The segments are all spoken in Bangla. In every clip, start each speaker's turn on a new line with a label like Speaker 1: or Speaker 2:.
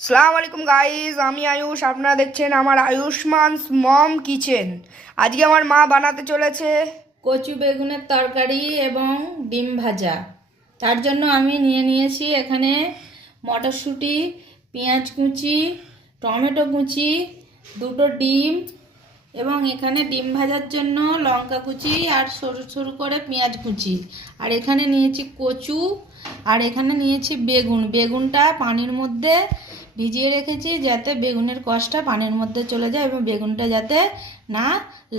Speaker 1: সালাম আলাইকুম গাইজ আমি আয়ুষ, আপনারা দেখছেন আমার আয়ুষ্মান মম কিচেন। আজকে আমার মা বানাতে চলেছে
Speaker 2: কচু বেগুনের তরকারি এবং ডিম ভাজা। তার জন্য আমি নিয়ে নিয়েছি এখানে মটরশুঁটি, পেঁয়াজ কুচি, টমেটো কুচি, দুটো ডিম এবং এখানে ডিম ভাজার জন্য লঙ্কা কুচি আর সরু সরু করে পেঁয়াজ কুচি। আর এখানে নিয়েছি কচু, আর এখানে নিয়েছি বেগুন। বেগুনটা পানির মধ্যে ভিজিয়ে রেখেছি যাতে বেগুনের কষটা পানির মধ্যে চলে যায় এবং বেগুনটা যাতে না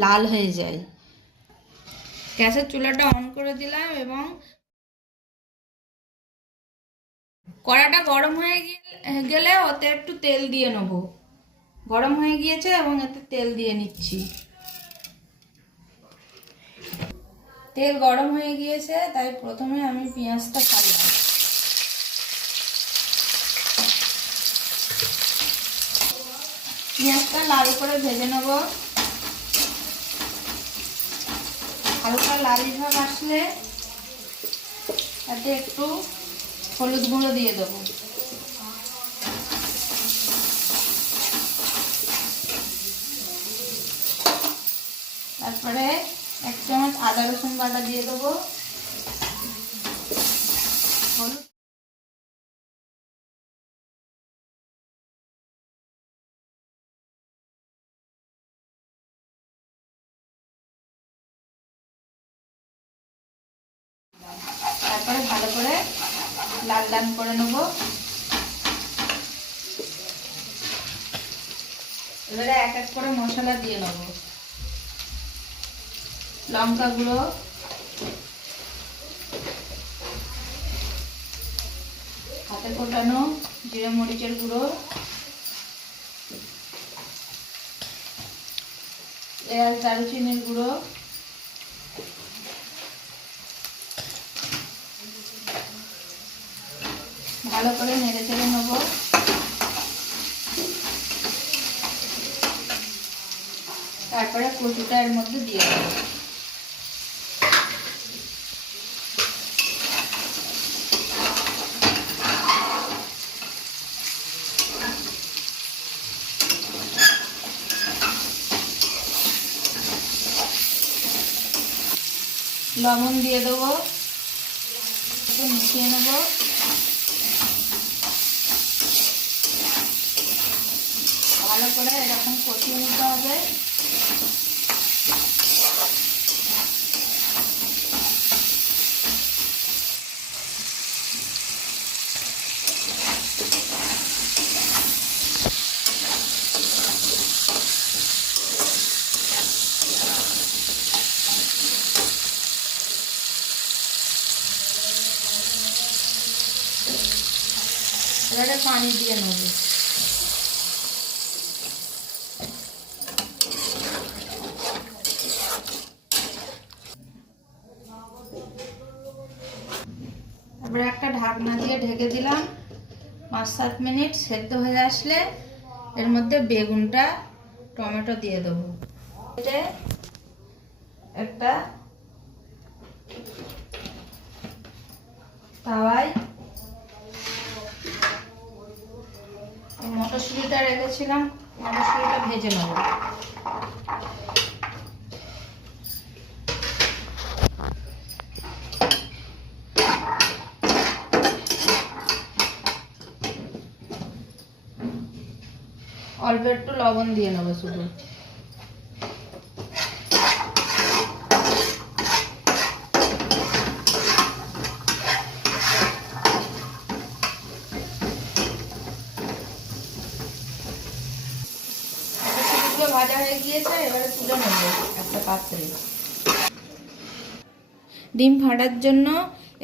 Speaker 2: লাল হয়ে যায়। গ্যাসের চুলাটা অন করে দিলাম এবং কড়াটা গরম হয়ে গেলে ওতে একটু তেল দিয়ে নেব। গরম হয়ে গিয়েছে এবং এতে তেল দিয়ে নিচ্ছি। তেল গরম হয়ে গিয়েছে, তাই প্রথমে আমি পেঁয়াজটা কাটলাম পেঁয়াজটা লাল করে ভেজে নেব। হালকা লাল ভাব আসলে তাতে একটু হলুদ গুঁড়ো দিয়ে দেবো। তারপরে এক চামচ আদা রসুন বাটা দিয়ে দেবো হলুদ তারপরে ভালো করে লাল লাল করে নেব। এবারে এক এক করে মশলা দিয়ে নেব। লঙ্কা গুঁড়ো হাতে কোটানো জিরে মরিচের গুঁড়ো। এলাচ, দারুচিনির গুঁড়ো। ভালো করে নেড়ে চেড়ে নেব। তারপরে কচুটা এর মধ্যে দিয়ে দেবো। লবণ দিয়ে দেবো। মিশিয়ে নেব। ভালো করে এরকম কষিয়ে নিতে হবে। এবারে পানি দিয়ে নেব তারপরে একটা ঢাকনা দিয়ে ঢেকে দিলাম। পাঁচ সাত মিনিট সেদ্ধ হয়ে আসলে এর মধ্যে বেগুনটা, টমেটো দিয়ে দেবো। এটা একটা তাওয়ায় এই মটরশুঁটিটা রেখেছিলাম, মটরশুঁটিটা ভেজে নেব। অল্প একটু লবণ দিয়ে নেব শুধু। হয়ে গিয়েছে, এবারে একটা ডিম ফাটার জন্য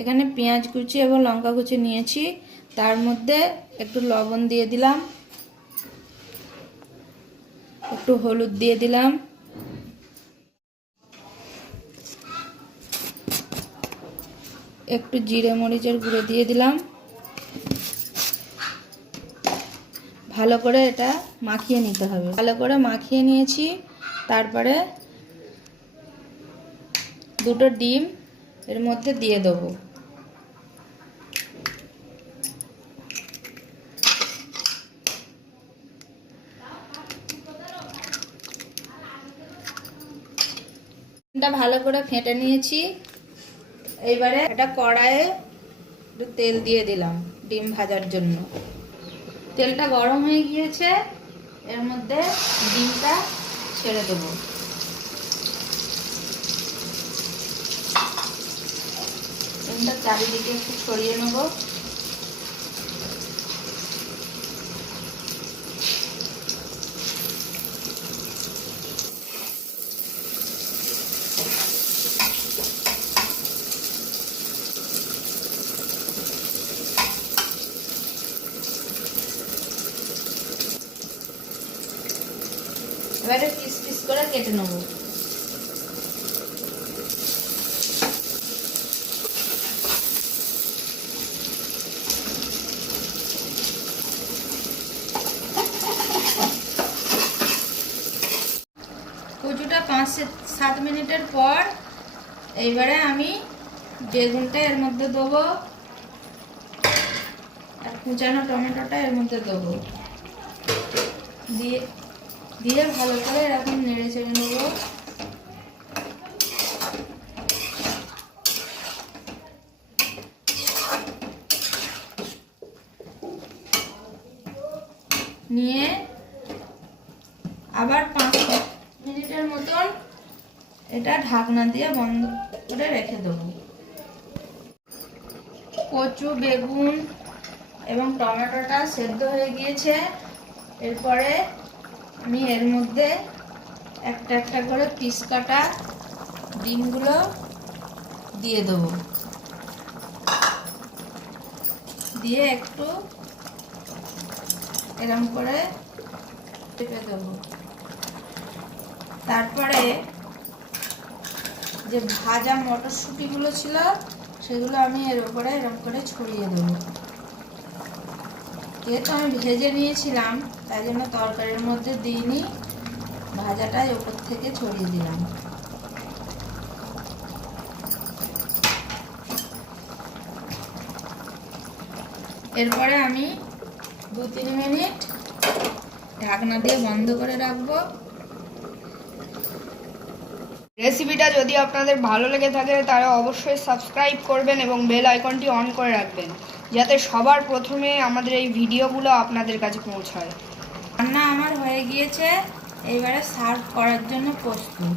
Speaker 2: এখানে পেঁয়াজ কুচি এবং লঙ্কা কুচি নিয়েছি। তার মধ্যে একটু লবণ দিয়ে দিলাম। একটু হলুদ দিয়ে দিলাম। একটু জিরে মরিচের গুঁড়ো দিয়ে দিলাম। ভালো করে এটা মাখিয়ে নিতে হবে। ভালো করে মাখিয়ে নিয়েছি। তারপরে দুটো ডিম এর মধ্যে দিয়ে দেবো। এটা ভালো করে ফেটে নিয়েছি। এইবারে এটা কড়াইয়ে একটু তেল দিয়ে দিলাম ডিম ভাজার জন্য। তেলটা গরম হয়ে গিয়েছে, এর মধ্যে ডিমটা ছেড়ে দেবো। ডিমটা চারিদিকে একটু ছড়িয়ে নেব। এবারে পিস পিস করে কেটে নেব। কচুটা পাঁচ সাত মিনিটের পর এইবারে আমি বেগুনটা এর মধ্যে দেবো আর কুচানো টমেটোটা এর মধ্যে দেবো। দিয়ে দিয়ে ভালো করে এরকম নেড়ে চেড়ে নেব। নিয়ে আবার পাঁচ মিনিটের মতন এটা ঢাকনা দিয়ে বন্ধ করে রেখে দেবো। কচু, বেগুন এবং টমেটোটা সেদ্ধ হয়ে গিয়েছে। এরপরে আমি এর মধ্যে একটা একটা করে পিস কাটা ডিমগুলো দিয়ে দেবো। দিয়ে একটু এরম করে চেপে দেবো। তারপরে যে ভাজা মটরশুঁটিগুলো ছিল, সেগুলো আমি এর উপরে এরম করে ছড়িয়ে দেবো। যেহেতু আমি ভেজে নিয়েছিলাম, তাই জন্য তরকারির মধ্যে দিইনি। ভাজাটাই ওপর থেকে ছড়িয়ে দিলাম। এরপরে আমি দু তিন মিনিট ঢাকনা দিয়ে বন্ধ করে রাখব।
Speaker 1: রেসিপিটা যদি আপনাদের ভালো লেগে থাকে, তাহলে অবশ্যই সাবস্ক্রাইব করবেন এবং বেল আইকনটি অন করে রাখবেন, যাতে সবার প্রথমে আমাদের এই ভিডিওগুলো আপনাদের কাছে পৌঁছায়।
Speaker 2: রান্না আমার হয়ে গিয়েছে এবারে সার্ভ করার জন্য প্রস্তুত।